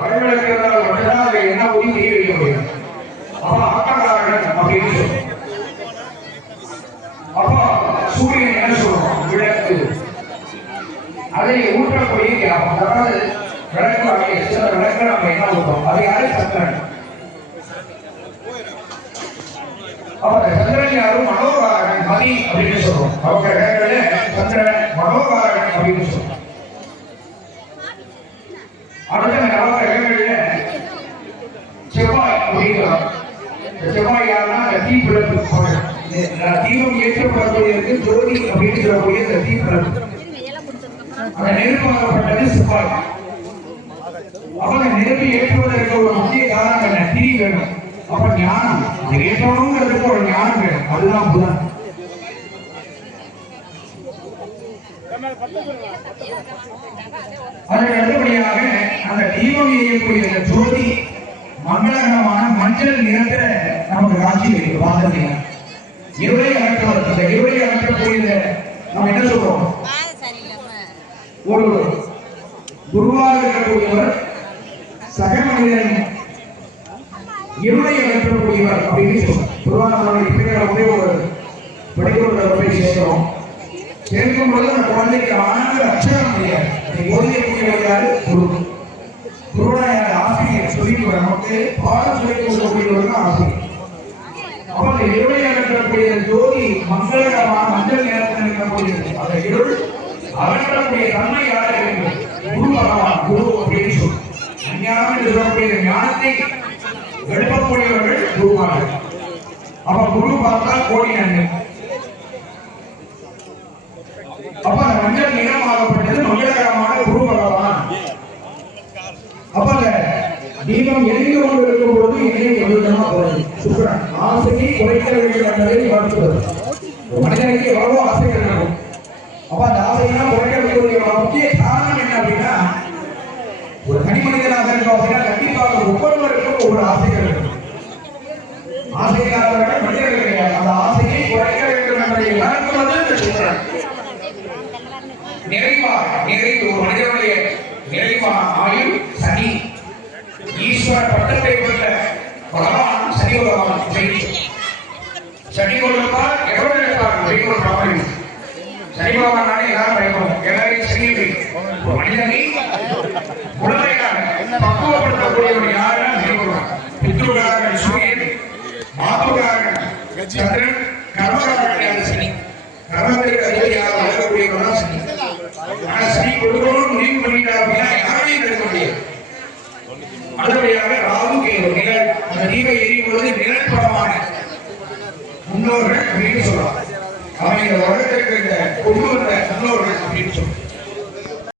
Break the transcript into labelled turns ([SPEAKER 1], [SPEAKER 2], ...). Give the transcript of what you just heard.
[SPEAKER 1] அவர்களுக்கு இருந்தால் மட்டும்தான் அதை என்ன ஊதி தீ வைக்க முடியும்? அப்ப அப்படின்னு அப்போ சூரியன் என்ன சொல்றோம்? விளக்கு. அதை ஊற்றக்கூடிய தியாகம் அதாவது விளக்கு சில விளக்கு நம்ம என்ன ஊற்றோம்? அது யாரு சந்திரன்? அவர் சந்திரன் யாரும் மனோகாரகன் மதி அப்படின்னு சொல்றோம். அவங்க சந்திரன் மனோகாரகன் அப்படின்னு சொல்றோம். இந்த செவ்வாய் அந்த தீப்பிழப்பு இந்த தீபம் ஏற்றப்படக்கூடியது ஜோதி அப்படின்னு சொல்லக்கூடிய இந்த தீப்பிழப்பு அந்த நெருப்பாகப்பட்டது அப்ப நெருப்பு ஏற்றுவதற்கு ஒரு முக்கிய காரணம் என்ன? தீ வேணும். அப்ப ஞானம். ஏற்றணுங்கிறதுக்கு ஒரு ஞானம் வேணும். அதுதான் புதன். அடுத்தபடியாக அந்த தீபம் அந்த ஜோதி மங்களகரமான மஞ்சள் நிறத்துல நமக்கு காட்சி இருக்கு வாசனையா இருளை அகற்றுவது அந்த இருளை அகற்றக்கூடிய நம்ம என்ன சொல்றோம்? ஒரு குருவாக இருக்கக்கூடியவர் சக மனிதன் இருளை அகற்றக்கூடியவர் அப்படின்னு சொல்றோம். குருவா நம்மளுடைய பிள்ளைகளை போய் ஒரு படிக்கிறவர்களை போய் சேர்க்கிறோம். சேர்க்கும் பொழுது அந்த குழந்தைக்கு ஆனந்த அச்சரம் முடியாது அதை போதிக்கக்கூடியவர் யாரு? குரு. குருவா சொல்லிட்டு நமக்கு பாடம் சொல்லிக் கொடுக்கக்கூடியவர் தான் ஆசிரியர் அப்ப அந்த இருளை அகற்றக்கூடிய ஜோதி மங்களகரமான மஞ்சள் நேரத்தில் இருக்கக்கூடியது அந்த இருள் அகற்றக்கூடிய தன்மை யார் குரு பகவான் குரு அப்படின்னு சொல்லி அஞ்ஞானம் என்று சொல்லக்கூடிய ஞானத்தை எழுப்பக்கூடியவர்கள் குருவார்கள் அப்ப குரு பார்த்தா கோடி நன்மை. அப்ப அந்த மஞ்சள் நிறமாகப்பட்டது மங்களகரமான குரு பகவான் அப்ப அந்த தீபம் எரிந்து கொண்டு இருக்கும் பொழுது இணையம் எழுதமா போறது சுக்கரன் ஆசையை குறைக்க வேண்டும் என்பதை உணர்த்துவது மனிதனுக்கு எவ்வளவோ ஆசைகள் இருக்கும். அப்ப அந்த ஆசையெல்லாம் குறைக்கக்கூடிய ஒரு முக்கிய காரணம் என்ன அப்படின்னா ஒரு தனி மனிதனாக இருக்கோம் அப்படின்னா கண்டிப்பாக ஒவ்வொருவருக்கும் ஒவ்வொரு ஆசைகள் இருக்கும். ஆசைக்காரர்கள் மனிதர்கள் கிடையாது. அந்த ஆசையை குறைக்க வேண்டும் என்பதை உணர்த்துவது இந்த சுக்கரன் நிறைவாக நிறைவு ஒரு மனிதனுடைய நிறைவான ஆயுள் சனி. ஈஸ்வர பட்டத்தை பகவான் சனி பகவான் சனி கொடுப்பார் எவ்வளவு இருப்பார் ஜெயிக்கும் பகவான் சனி பகவான் நானே எல்லாரும் பயப்படும் எல்லாரையும் சனி ஒரு மனிதனை சனி பகவான் பித்ருகாரன் சூரியன் சந்திரன் அடுத்தபடியாக ராகு கேது நிழல் அந்த தீப எரியும் பொழுது நிழல் படமான முன்னோர்கள் அப்படின்னு சொல்றாங்க. அவன் இந்த உலகத்திற்கு இந்த கொண்டு வந்த முன்னோர்கள் அப்படின்னு சொல்றாங்க.